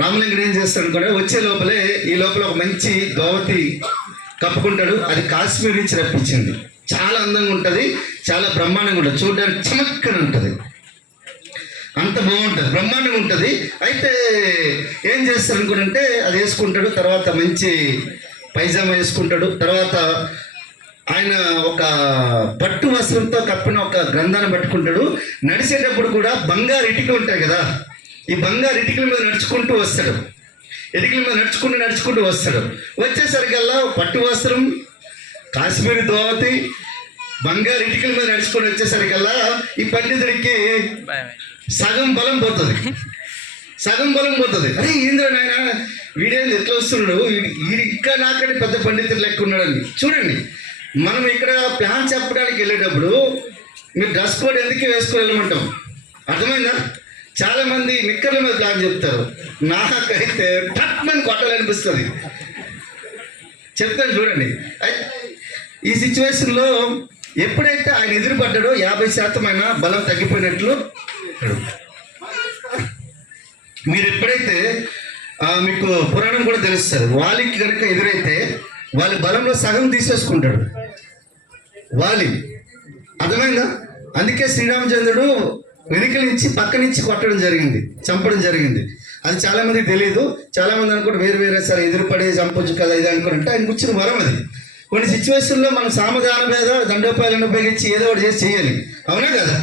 రామలింగుడు ఏం చేస్తాడు కూడా వచ్చే లోపలే ఈ లోపల ఒక మంచి దోవతి కప్పుకుంటాడు. అది కాశ్మీర్ నుంచి రప్పించింది. చాలా అందంగా ఉంటుంది, చాలా బ్రహ్మాండంగా ఉంటుంది, చూడడానికి చమక్కని ఉంటుంది, అంత బాగుంటుంది, బ్రహ్మాండంగా ఉంటుంది. అయితే ఏం చేస్తాడు అనుకుంటే అది వేసుకుంటాడు. తర్వాత మంచి పైజామా వేసుకుంటాడు. తర్వాత ఆయన ఒక పట్టు వస్త్రంతో కప్పిన ఒక గ్రంథాన్ని పట్టుకుంటాడు. నడిచేటప్పుడు కూడా బంగారు ఇటుకలు ఉంటాయి కదా, ఈ బంగారు ఇటుకల మీద నడుచుకుంటూ వస్తాడు. ఇటుకల మీద నడుచుకుంటూ వస్తాడు. వచ్చేసరికల్లా పట్టు వస్త్రం, కాశ్మీర్ దోవతి, బంగారు ఇటుకల మీద నడుచుకొని వచ్చేసరికల్లా ఈ పండితుడికి సగం బలం పోతుంది. అరే ఏంద్ర నాయన వీడేంది ఎట్లా వస్తున్నాడు, వీడు ఇంకా నాకంటే పెద్ద పండితుడు లెక్క ఉన్నాడని. చూడండి, మనం ఇక్కడ ప్లాన్ చెప్పడానికి వెళ్ళేటప్పుడు మీరు డ్రెస్ కోడ్ ఎందుకు వేసుకొని వెళ్ళమంటాం, అర్థమైందా? చాలా మంది నిక్కర్ల మీద ప్లాన్ చెప్తారు. నాకైతే టక్మని కొట్టాలనిపిస్తుంది. చెప్తాను చూడండి. ఈ సిచ్యువేషన్లో ఎప్పుడైతే ఆయన ఎదురుపడ్డాడో 50% ఆయన బలం తగ్గిపోయినట్లు. మీరు ఎప్పుడైతే మీకు పురాణం కూడా తెలుస్తుంది, వాలికి కనుక ఎదురైతే వాళ్ళ బలంలో సగం తీసేసుకుంటాడు వాలి, అర్థమైందా? అందుకే శ్రీరామచంద్రుడు వెనుక నుంచి పక్క నుంచి కొట్టడం జరిగింది, చంపడం జరిగింది. అది చాలా మందికి తెలియదు. చాలా మంది అనుకుంటే వేరే సరే ఎదురుపడే చంపొచ్చు కదా ఇది అనుకుంటే ఆయన కూర్చుని వరం అది. కొన్ని సిచ్యువేషన్లో మనం సామధానం మీద దండోపాయాలను ఉపయోగించి ఏదో ఒకటి చేసి చేయాలి, అవునా కదా?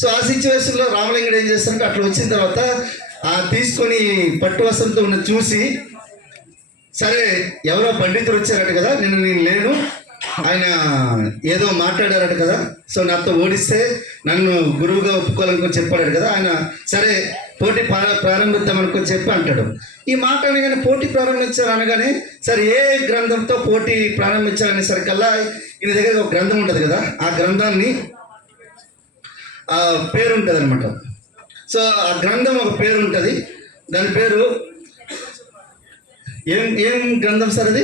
సో ఆ సిచ్యువేషన్లో రామలింగుడు ఏం చేస్తారంటే అట్లా వచ్చిన తర్వాత తీసుకొని పట్టు వస్త్రంతో ఉన్న చూసి, సరే ఎవరో పండితులు వచ్చారట కదా, నేను లేను, ఆయన ఏదో మాట్లాడారట కదా, సో నాతో ఓడిస్తే నన్ను గురువుగా ఒప్పుకోవాలనుకొని చెప్పాడు కదా ఆయన, సరే పోటీ ప్రారంభిద్దాం అనుకొని చెప్పి అంటాడు. ఈ మాట అనగానే పోటీ ప్రారంభించారు అనగానే, సరే ఏ గ్రంథంతో పోటీ ప్రారంభించాలనేసరికల్లా ఈయన దగ్గర ఒక గ్రంథం ఉంటుంది కదా, ఆ గ్రంథాన్ని పేరు ఉంటుంది అనమాట. సో ఆ గ్రంథం ఒక పేరు ఉంటుంది, దాని పేరు ఏం గ్రంథం సార్ అది?